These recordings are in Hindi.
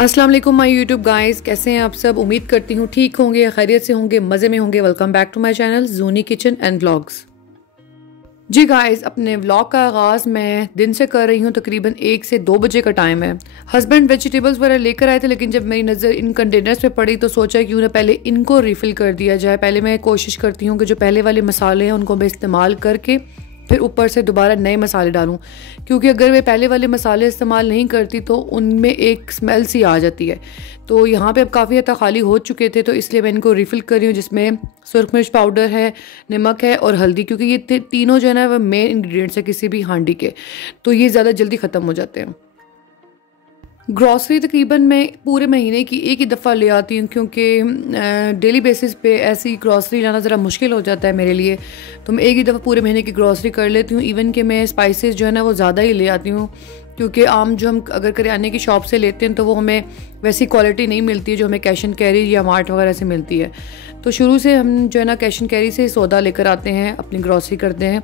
अस्सलाम वालेकुम माय यूट्यूब गाइस, कैसे हैं आप सब। उम्मीद करती हूँ ठीक होंगे, खैरियत से होंगे, मज़े में होंगे। Welcome back to my channel Juni kitchen and vlogs. जी गाइस, अपने व्लॉग का आगाज़ मैं दिन से कर रही हूँ। तकरीबन 1 से 2 बजे का टाइम है। हस्बैंड वेजिटेबल्स वगैरह लेकर आए थे, लेकिन जब मेरी नज़र इन कंटेनर्स पे पड़ी तो सोचा क्यों ना पहले इनको रिफ़िल कर दिया जाए। पहले मैं कोशिश करती हूँ कि जो पहले वाले मसाले हैं उनको मैं इस्तेमाल करके फिर ऊपर से दोबारा नए मसाले डालूं, क्योंकि अगर मैं पहले वाले मसाले इस्तेमाल नहीं करती तो उनमें एक स्मेल सी आ जाती है। तो यहाँ पे अब काफ़ी हद तक खाली हो चुके थे, तो इसलिए मैं इनको रिफ़िल कर रही हूँ, जिसमें सुरख मिर्च पाउडर है, नमक है और हल्दी, क्योंकि ये तीनों जो है ना वो मेन इंग्रेडिएंट्स है किसी भी हांडी के, तो ये ज़्यादा जल्दी ख़त्म हो जाते हैं। ग्रॉसरी तकरीबन मैं पूरे महीने की एक ही दफ़ा ले आती हूँ, क्योंकि डेली बेसिस पे ऐसी ग्रॉसरी लाना ज़रा मुश्किल हो जाता है मेरे लिए। तो मैं एक ही दफ़ा पूरे महीने की ग्रॉसरी कर लेती हूँ। इवन कि मैं स्पाइसेस जो है ना वो ज़्यादा ही ले आती हूँ, क्योंकि आम जो हम अगर करियाने की शॉप से लेते हैं तो वो हमें वैसी क्वालिटी नहीं मिलती है जो हमें कैश एंड कैरी या मार्ट वगैरह से मिलती है। तो शुरू से हम जो है ना कैश एंड कैरी से सौदा लेकर आते हैं, अपनी ग्रॉसरी करते हैं।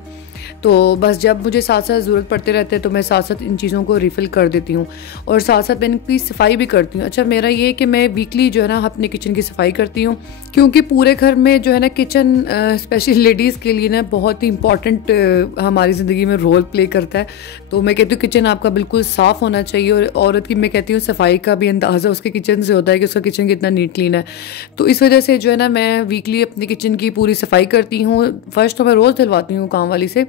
तो बस जब मुझे साथ साथ ज़रूरत पड़ते रहते हैं तो मैं साथ साथ इन चीज़ों को रिफ़िल कर देती हूँ, और साथ साथ मैं इनकी सफाई भी करती हूँ। अच्छा, मेरा ये है कि मैं वीकली जो है ना अपने किचन की सफाई करती हूँ, क्योंकि पूरे घर में जो है ना किचन स्पेशली लेडीज़ के लिए ना बहुत ही इंपॉर्टेंट हमारी ज़िंदगी में रोल प्ले करता है। तो मैं कहती हूँ किचन आपका बिल्कुल साफ़ होना चाहिए, और औरत की मैं कहती हूँ सफाई का भी अंदाज़ा उसके किचन से होता है कि उसका किचन कितना नीट क्लीन है। तो इस वजह से जो है ना मैं वीकली अपने किचन की पूरी सफाई करती हूँ। फर्स्ट तो मैं रोज़ दिलवाती हूँ काम वाली से,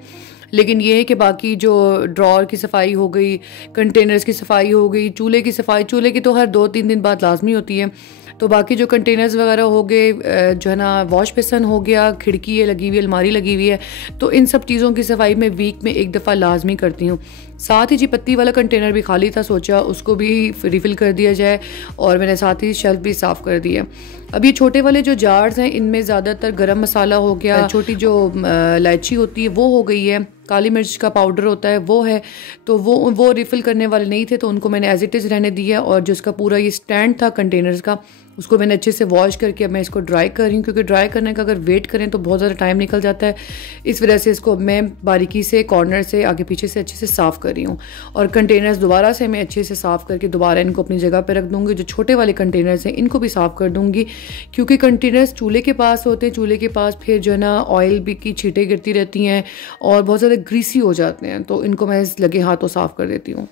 लेकिन ये है कि बाकी जो ड्रॉर की सफाई हो गई, कंटेनर्स की सफाई हो गई, चूल्हे की सफाई, चूल्हे की तो हर 2-3 दिन बाद लाजमी होती है। तो बाकी जो कंटेनर्स वगैरह हो गए, जो है ना वॉश बेसन हो गया, खिड़की है लगी हुई है, अलमारी लगी हुई है, तो इन सब चीज़ों की सफाई मैं वीक में एक दफ़ा लाजमी करती हूँ। साथ ही जी पत्ती वाला कंटेनर भी खाली था, सोचा उसको भी रिफ़िल कर दिया जाए, और मैंने साथ ही शेल्फ भी साफ़ कर दिया। अब ये छोटे वाले जो जार्स हैं इनमें ज़्यादातर गरम मसाला हो गया, छोटी जो इलायची होती है वो हो गई है, काली मिर्च का पाउडर होता है वो है, तो वो रिफ़िल करने वाले नहीं थे, तो उनको मैंने एज इट इज़ रहने दिया। और जो इसका पूरा ये स्टैंड था कंटेनर्स का, उसको मैंने अच्छे से वॉश करके अब मैं इसको ड्राई कर रही हूँ, क्योंकि ड्राई करने का अगर वेट करें तो बहुत ज़्यादा टाइम निकल जाता है। इस वजह से इसको मैं बारीकी से कॉर्नर से आगे पीछे से अच्छे से साफ़ कर रही हूँ, और कंटेनर्स दोबारा से मैं अच्छे से साफ़ करके दोबारा इनको अपनी जगह पर रख दूँगी। जो छोटे वाले कंटेनर्स हैं इनको भी साफ़ कर दूँगी, क्योंकि कंटेनर्स चूल्हे के पास होते हैं, चूल्हे के पास फिर जो है ना ऑयल भी की छींटें गिरती रहती हैं और बहुत ज़्यादा ग्रीसी हो जाते हैं, तो इनको मैं लगे हाथों साफ़ कर देती हूँ।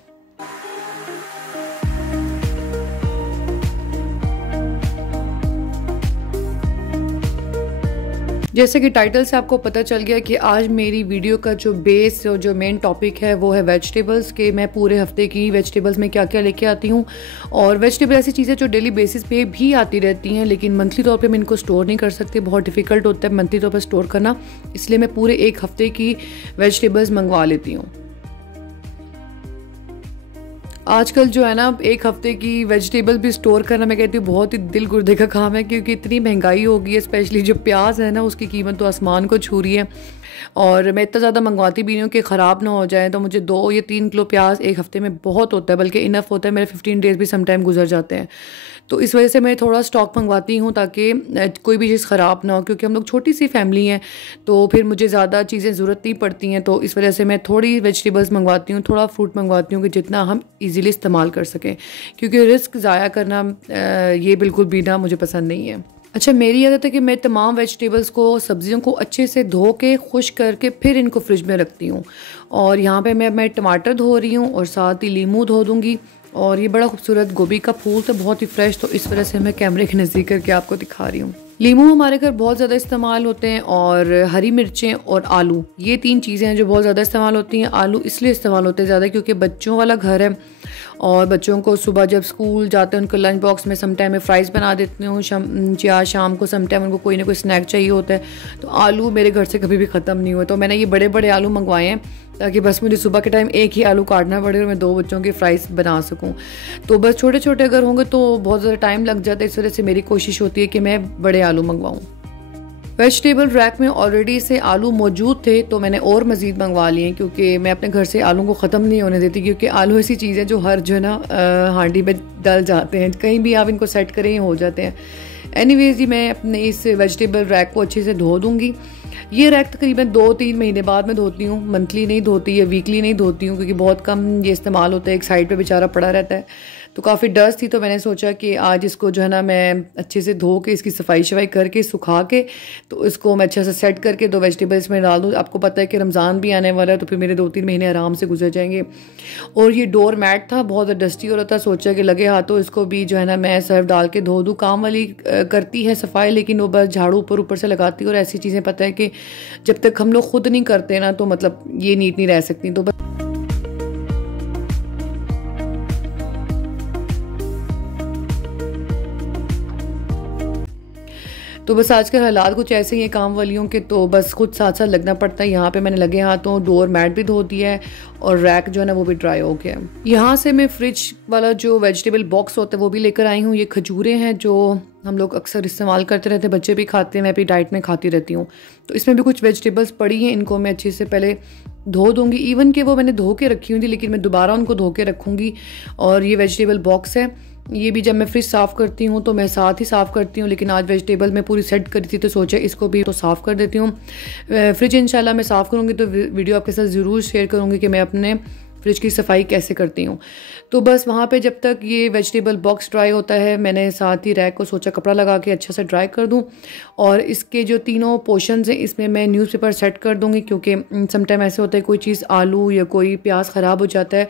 जैसे कि टाइटल से आपको पता चल गया कि आज मेरी वीडियो का जो बेस और जो मेन टॉपिक है वो है वेजिटेबल्स के। मैं पूरे हफ्ते की वेजिटेबल्स में क्या क्या लेके आती हूँ, और वेजिटेबल ऐसी चीज़ें जो डेली बेसिस पे भी आती रहती हैं, लेकिन मंथली तौर पे मैं इनको स्टोर नहीं कर सकती, बहुत डिफ़िकल्ट होता है मंथली तौर पर स्टोर करना, इसलिए मैं पूरे एक हफ्ते की वेजिटेबल्स मंगवा लेती हूँ। आजकल जो है ना एक हफ्ते की वेजिटेबल भी स्टोर करना मैं कहती हूँ बहुत ही दिल गुर्दे का काम है, क्योंकि इतनी महंगाई हो गई है। स्पेशली जो प्याज है ना उसकी कीमत तो आसमान को छू रही है, और मैं इतना ज़्यादा मंगवाती भी नहीं हूँ कि ख़राब ना हो जाए। तो मुझे 2 या 3 किलो प्याज एक हफ्ते में बहुत होता है, बल्कि इनफ होता है, मेरे 15 डेज़ भी समटाइम गुजर जाते हैं। तो इस वजह से मैं थोड़ा स्टॉक मंगवाती हूँ ताकि कोई भी चीज़ ख़राब ना हो, क्योंकि हम लोग छोटी सी फैमिली हैं, तो फिर मुझे ज़्यादा चीज़ें ज़रूरत नहीं पड़ती हैं। तो इस वजह से मैं थोड़ी वेजिटेबल्स मंगवाती हूँ, थोड़ा फ्रूट मंगवाती हूँ कि जितना हम इजीली इस्तेमाल कर सकें, क्योंकि रिस्क ज़ाया करना ये बिल्कुल भी ना मुझे पसंद नहीं है। अच्छा, मेरी आदत है कि मैं तमाम वेजिटेबल्स को, सब्जियों को अच्छे से धो के खुश करके फिर इनको फ्रिज में रखती हूँ। और यहाँ पे मैं टमाटर धो रही हूँ और साथ ही लीमू धो दूँगी, और ये बड़ा खूबसूरत गोभी का फूल था, बहुत ही फ्रेश, तो इस वजह से मैं कैमरे के नज़दीक करके आपको दिखा रही हूँ। लीमू हमारे घर बहुत ज़्यादा इस्तेमाल होते हैं, और हरी मिर्चें और आलू, ये 3 चीज़ें हैं जो बहुत ज़्यादा इस्तेमाल होती हैं। आलू इसलिए इस्तेमाल होते हैं ज़्यादा क्योंकि बच्चों वाला घर है, और बच्चों को सुबह जब स्कूल जाते हैं उनको लंच बॉक्स में समटाइम मैं फ्राइज़ बना देती हूँ, या शाम को समटाइम उनको कोई ना कोई स्नैक चाहिए होता है। तो आलू मेरे घर से कभी भी ख़त्म नहीं हुए, तो मैंने ये बड़े बड़े आलू मंगवाए हैं ताकि बस मुझे सुबह के टाइम एक ही आलू काटना पड़े और मैं 2 बच्चों की फ्राइज़ बना सकूँ। तो बस छोटे छोटे अगर होंगे तो बहुत ज़्यादा टाइम लग जाता है, इस वजह से मेरी कोशिश होती है कि मैं बड़े आलू मंगवाऊँ। वेजिटेबल रैक में ऑलरेडी से आलू मौजूद थे, तो मैंने और मज़ीद मंगवा लिए, क्योंकि मैं अपने घर से आलू को ख़त्म नहीं होने देती, क्योंकि आलू ऐसी चीज़ है जो हर जो है ना हांडी में डल जाते हैं, कहीं भी आप इनको सेट करें हो जाते हैं। एनीवेज, मैं अपने इस वेजिटेबल रैक को अच्छे से धो दूँगी। ये रैक तकरीबन 2-3 महीने बाद मैं धोती हूँ, मंथली नहीं धोती या वीकली नहीं धोती हूँ, क्योंकि बहुत कम ये इस्तेमाल होता है, एक साइड पे बेचारा पड़ा रहता है। तो काफ़ी डस्ट थी, तो मैंने सोचा कि आज इसको जो है ना मैं अच्छे से धो के इसकी सफाई शफाई करके सुखा के तो इसको मैं अच्छे से सेट करके दो वेजिटेबल्स में डाल दूँ। आपको पता है कि रमज़ान भी आने वाला है, तो फिर मेरे 2-3 महीने आराम से गुजर जाएंगे। और ये डोर मैट था, बहुत डस्टी हो रहा था, सोचा कि लगे हाथों इसको भी जो है ना मैं सर्फ डाल के धो दूँ। काम वाली करती है सफाई, लेकिन वो बस झाड़ू ऊपर ऊपर से लगाती है, और ऐसी चीज़ें पता है कि जब तक हम लोग खुद नहीं करते ना तो मतलब ये नीट नहीं रह सकती। तो बस आजकल हालात कुछ ऐसे ही हैं काम वालियों के, तो बस खुद साथ साथ लगना पड़ता है। यहाँ पे मैंने लगे हाथों डोर मैट भी धो दिया है और रैक जो है ना वो भी ड्राई हो गया है। यहाँ से मैं फ्रिज वाला जो वेजिटेबल बॉक्स होता है वो भी लेकर आई हूँ। ये खजूरें हैं जो हम लोग अक्सर इस्तेमाल करते रहते हैं, बच्चे भी खाते हैं, मैं भी डाइट में खाती रहती हूँ। तो इसमें भी कुछ वेजिटेबल्स पड़ी हैं, इनको मैं अच्छे से पहले धो दूँगी। इवन कि वो मैंने धो के रखी हुई थी, लेकिन मैं दोबारा उनको धो के रखूँगी। और ये वेजिटेबल बॉक्स है, ये भी जब मैं फ्रिज साफ़ करती हूँ तो मैं साथ ही साफ़ करती हूँ, लेकिन आज वेजिटेबल मैं पूरी सेट करी थी तो सोचा इसको भी तो साफ़ कर देती हूँ। फ्रिज इंशाल्लाह मैं साफ़ करूँगी तो वीडियो आपके साथ ज़रूर शेयर करूँगी कि मैं अपने फ्रिज की सफाई कैसे करती हूँ। तो बस वहाँ पे जब तक ये वेजिटेबल बॉक्स ड्राई होता है, मैंने साथ ही रैक को सोचा कपड़ा लगा के अच्छा से ड्राई कर दूँ। और इसके जो तीनों पोर्शंस हैं इसमें मैं न्यूज़पेपर सेट कर दूँगी, क्योंकि समटाइम ऐसे होता है कोई चीज़ आलू या कोई प्याज ख़राब हो जाता है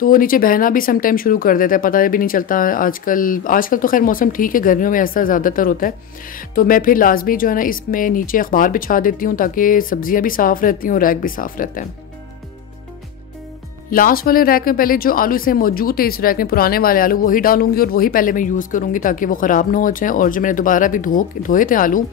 तो वो नीचे बहना भी समटाइम शुरू कर देता है, पता भी नहीं चलता। आजकल तो खैर मौसम ठीक है, गर्मियों में ऐसा ज़्यादातर होता है। तो मैं फिर लाजमी जो है ना इसमें नीचे अखबार बिछा देती हूँ ताकि सब्जियाँ भी साफ़ रहती हैं और रैक भी साफ़ रहता है। लास्ट वाले रैक में पहले जो आलू से मौजूद है इस रैक में पुराने वाले आलू वही डालूंगी और वही पहले मैं यूज़ करूँगी ताकि वो ख़राब ना हो जाए। और जो मैंने दोबारा भी धोए थे आलू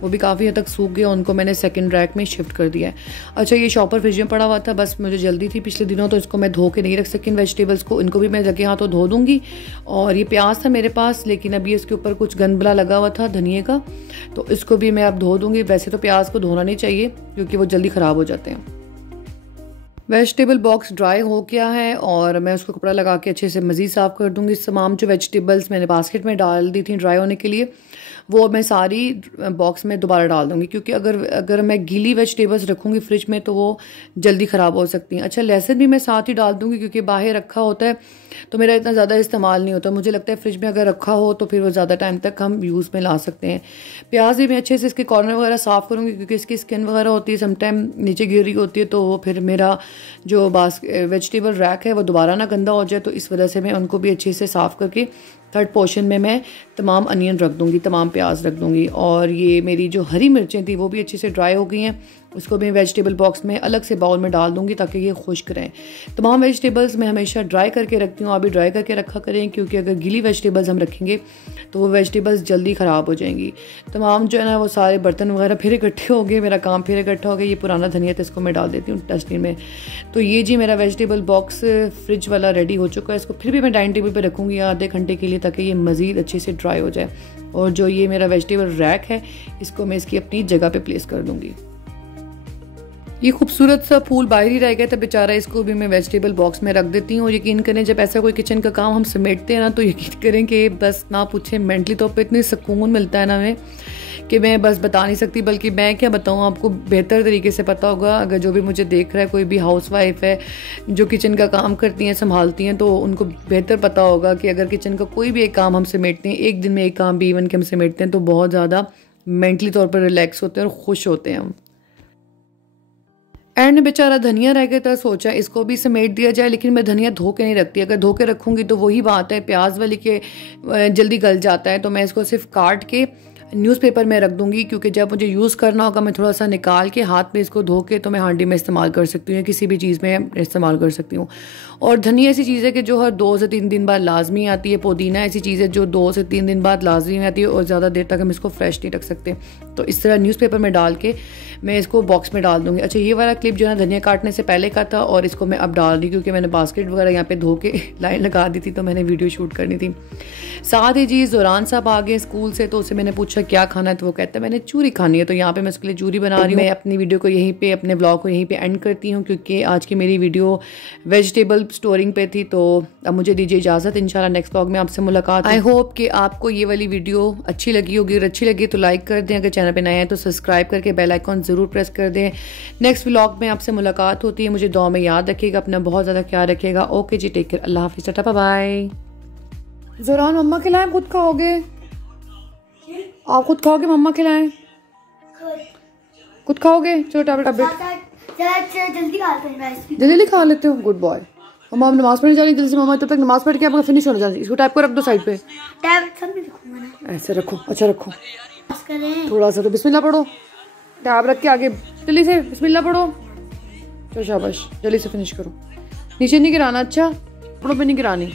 वो भी काफ़ी हद तक सूख गए, उनको मैंने सेकंड रैक में शिफ्ट कर दिया है। अच्छा, ये शॉपर फ्रिज में पड़ा हुआ था, बस मुझे जल्दी थी पिछले दिनों तो इसको मैं धो के नहीं रख सकी। वेजिटेबल्स को इनको भी मैं लगे हाथों धो दूँगी। और ये प्याज था मेरे पास, लेकिन अभी इसके ऊपर कुछ गंदबला लगा हुआ था धनिए का, तो इसको भी मैं अब धो दूँगी। वैसे तो प्याज को धोना नहीं चाहिए क्योंकि वो जल्दी ख़राब हो जाते हैं। वेजिटेबल बॉक्स ड्राई हो गया है और मैं उसको कपड़ा लगा के अच्छे से मज़ीद साफ़ कर दूँगी। तमाम जो वेजिटेबल्स मैंने बास्केट में डाल दी थी ड्राई होने के लिए वो मैं सारी बॉक्स में दोबारा डाल दूँगी, क्योंकि अगर मैं गीली वेजिटेबल्स रखूँगी फ्रिज में तो वो जल्दी ख़राब हो सकती हैं। अच्छा, लहसुन भी मैं साथ ही डाल दूँगी क्योंकि बाहर रखा होता है तो मेरा इतना ज़्यादा इस्तेमाल नहीं होता। मुझे लगता है फ्रिज में अगर रखा हो तो फिर वो ज़्यादा टाइम तक हम यूज़ में ला सकते हैं। प्याज भी मैं अच्छे से इसके कॉर्नर वगैरह साफ़ करूँगी क्योंकि इसकी स्किन वगैरह होती है, समटाइम नीचे गिर रही होती है, तो वो फिर मेरा जो वेजिटेबल रैक है वो दोबारा ना गंदा हो जाए। तो इस वजह से मैं उनको भी अच्छे से साफ़ करके थर्ड पोर्शन में मैं तमाम अनियन रख दूँगी, तमाम प्याज रख दूँगी। और ये मेरी जो हरी मिर्चें थी वो भी अच्छे से ड्राई हो गई हैं, उसको भी वेजिटेबल बॉक्स में अलग से बाउल में डाल दूँगी ताकि ये खुश्क रहें। तमाम वेजिटेबल्स मैं हमेशा ड्राई करके रखती हूँ, आप भी ड्राई करके रखा करें, क्योंकि अगर गीली वेजिटेबल्स हम रखेंगे तो वो वेजिटेबल्स जल्दी ख़राब हो जाएंगी। तमाम जो है ना वो सारे बर्तन वगैरह फिर इकट्ठे हो गए, मेरा काम फिर इकट्ठा हो गया। ये पुराना धनिया था, इसको मैं डाल देती हूँ डस्टबिन में। तो ये जी मेरा वेजिटेबल बॉक्स फ्रिज वाला रेडी हो चुका है। इसको फिर भी मैं डाइनिंग टेबल पर रखूँगी आधे घंटे के लिए ताकि ये मज़ीद अच्छे से ड्राई हो जाए। और जो ये मेरा वेजिटेबल रैक है इसको मैं इसकी अपनी जगह पे प्लेस कर दूँगी। ये खूबसूरत सा फूल बाहर ही रह गया था बेचारा, इसको भी मैं वेजिटेबल बॉक्स में रख देती हूँ। और यकीन करें जब ऐसा कोई किचन का काम हम समेटते हैं ना तो यकीन करें कि बस ना पूछें, मेंटली तौर पे इतनी सुकून मिलता है ना हमें कि मैं बस बता नहीं सकती। बल्कि मैं क्या बताऊँ, आपको बेहतर तरीके से पता होगा। अगर जो भी मुझे देख रहा है, कोई भी हाउसवाइफ है जो किचन का काम करती हैं, संभालती हैं, तो उनको बेहतर पता होगा कि अगर किचन का कोई भी एक काम हम समेटते हैं, एक दिन में एक काम भी इवन के हम समेटते हैं, तो बहुत ज़्यादा मेंटली तौर पर रिलैक्स होते हैं और खुश होते हैं हम। एंड में बेचारा धनिया रह गया था, सोचा इसको भी समेट दिया जाए, लेकिन मैं धनिया धो के नहीं रखती। अगर धो के रखूँगी तो वही बात है प्याज वाली के जल्दी गल जाता है। तो मैं इसको सिर्फ काट के न्यूज़पेपर में रख दूँगी, क्योंकि जब मुझे यूज़ करना होगा मैं थोड़ा सा निकाल के हाथ में इसको धो के तो मैं हांडी में इस्तेमाल कर सकती हूँ या किसी भी चीज़ में इस्तेमाल कर सकती हूँ। और धनिया ऐसी चीज़ है कि जो हर 2 से 3 दिन बाद लाजमी आती है। पुदीना ऐसी चीज़ है जो 2 से 3 दिन बाद लाजमी आती है और ज़्यादा देर तक हम इसको फ्रेश नहीं रख सकते। तो इस तरह न्यूज़पेपर में डाल के मैं इसको बॉक्स में डाल दूँगी। अच्छा, ये वाला क्लिप जो है ना धनिया काटने से पहले का था और इसको मैं अब डाल दी क्योंकि मैंने बास्केट वगैरह यहाँ पे धो के लाइन लगा दी थी, तो मैंने वीडियो शूट करनी थी। साथ ही जी ज़ोरान साहब आ गए स्कूल से, तो उससे मैंने पूछा क्या खाना है, तो वो कहता है मैंने चूरी खानी है। तो यहाँ पे मैं उसके लिए चूरी बना रही हूँ। मैं अपनी वीडियो को यहीं पे, अपने ब्लॉग को यहीं पे एंड करती हूँ क्योंकि आज की मेरी वीडियो वेजिटेबल स्टोरिंग पे थी। तो अब मुझे दीजिए इजाज़त, इंशाल्लाह नेक्स्ट ब्लॉग में आपसे मुलाकात। आई होप कि आपको ये वाली वीडियो अच्छी लगी होगी, और अच्छी लगी तो लाइक कर दें, अगर चैनल पे नए हैं तो सब्सक्राइब करके बेल आइकॉन ज़रूर प्रेस कर दें। नेक्स्ट व्लॉग में आपसे मुलाकात होती है, मुझे दुआ में याद रखिएगा, अपना बहुत ज़्यादा ख्याल रखिएगा। ओके जी, टेक केयर, अल्लाह हाफिज़, टाटा बाय बाय। जोरान मम्मा खिलाएं, खुद खाओगे? आप खुद खाओगे, मम्मा खिलाएं? खुद खाओगे? चलो टैबलेट जल्दी खा लेते हो, गुड बॉय। मम्मा नमाज पढ़ने जा रही जल्दी से, मम्मा तब तक नमाज पढ़ के आपका फिनिश होने जा रही। इसको टाइप को रख दो साइड पे, ऐसे रखो, अच्छा रखो थोड़ा सा। तो बिस्मिल्लाह पढ़ो, टैब रख के आगे जल्दी से बिस्मिल्लाह पढ़ो। चलो शाबाश, जल्दी से फिनिश करो। नीचे नहीं गिराना, अच्छा कपड़ों पे नहीं गिरानी।